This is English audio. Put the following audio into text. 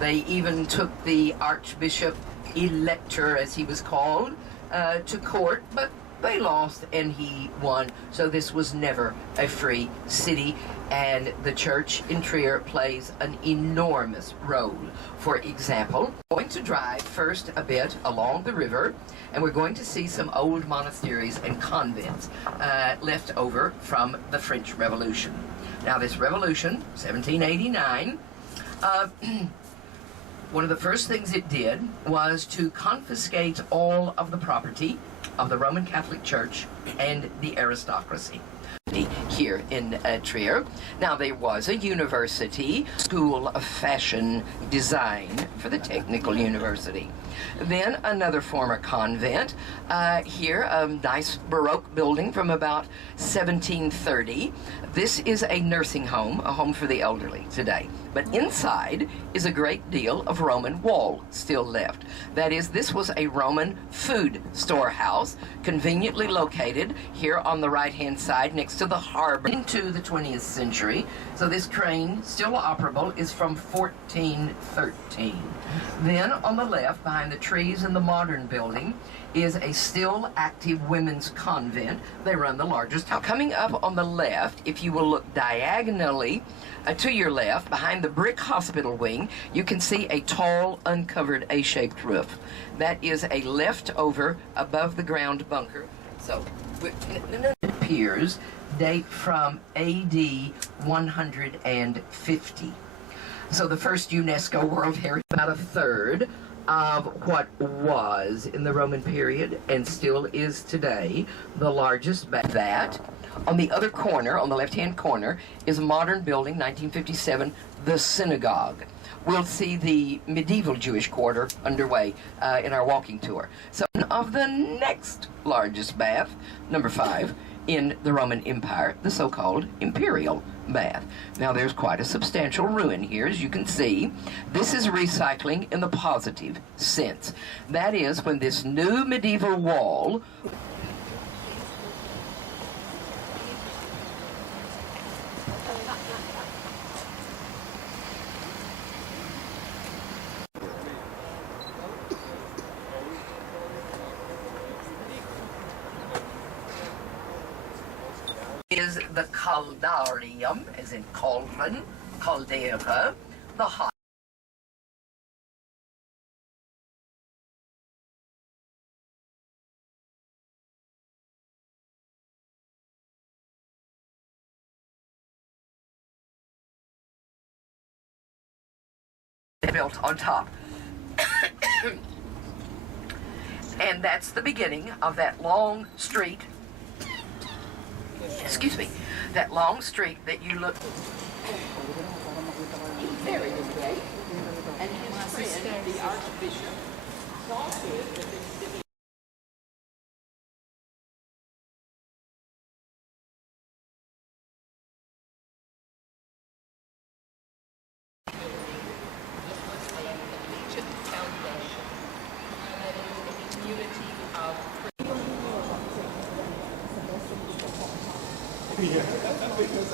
They even took the Archbishop Elector, as he was called, to court, but they lost and he won. So this was never a free city, and the church in Trier plays an enormous role. For example, we're going to drive first a bit along the river, and we're going to see some old monasteries and convents left over from the French Revolution. Now this revolution, 1789, one of the first things it did was to confiscate all of the property of the Roman Catholic Church and the aristocracy here in Trier. Now, there was a university, School of Fashion Design for the Technical University. Then another former convent. Here, a nice Baroque building from about 1730. This is a nursing home, a home for the elderly today. But inside is a great deal of Roman wall still left. That is, this was a Roman food storehouse, conveniently located here on the right-hand side next to the harbor into the 20th century. So this crane, still operable, is from 1413. Then on the left, behind the trees in the modern building, is a still active women's convent. They run the largest. Now, coming up on the left, if you will look diagonally to your left, behind the brick hospital wing, you can see a tall, uncovered A-shaped roof. That is a leftover above-the-ground bunker. So, piers date from AD 150. So the first UNESCO World Heritage, about a third of what was in the Roman period and still is today the largest. That on the other corner, on the left-hand corner, is a modern building, 1957, the synagogue. We'll see the medieval Jewish quarter underway in our walking tour. So of the next largest bath, number 5, in the Roman Empire, the so-called imperial bath. Now there's quite a substantial ruin here, as you can see. This is recycling in the positive sense. That is, when this new medieval wall is the caldarium, as in cauldron, caldera, the hot. Built on top. And that's the beginning of that long street. Excuse me, that long street that you look. He's very great, and his friend, the Archbishop, saw to it that this city. Foundation, that is a community of. Yeah, because